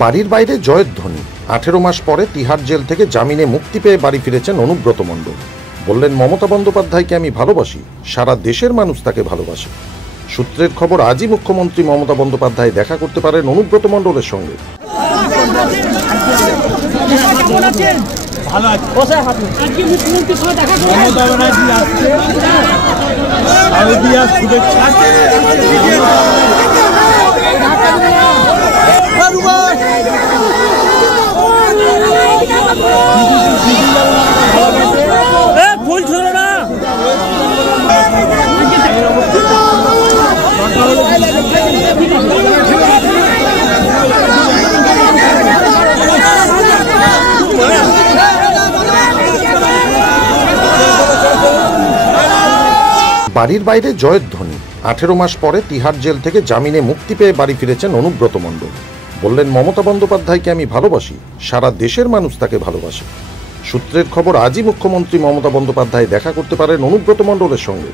বাড়ির বাইরে জয়ধ্বনি। 18 মাস পরে তিহার জেল থেকে জামিনে মুক্তি পেয়ে বাড়ি ফিরেছেন অনুব্রত মণ্ডল। বললেন, মমতা বন্দ্যোপাধ্যায়কে আমি ভালোবাসি, সারা দেশের মানুষ তাকে ভালোবাসে। সূত্রের খবর, আজই মুখ্যমন্ত্রী মমতা বন্দ্যোপাধ্যায় দেখা করতে পারেন অনুব্রত মণ্ডলের সঙ্গে। বাড়ির বাইরে জয়ধ্বনি। 18 মাস পরে তিহার জেল থেকে জামিনে মুক্তি পেয়ে বাড়ি ফিরেছেন অনুব্রত মণ্ডল। বললেন, মমতা বন্দ্যোপাধ্যায়কে আমি ভালোবাসি, সারা দেশের মানুষ তাকে ভালোবাসে। সূত্রের খবর, আজই মুখ্যমন্ত্রী মমতা বন্দ্যোপাধ্যায় দেখা করতে পারেন অনুব্রত মণ্ডলের সঙ্গে।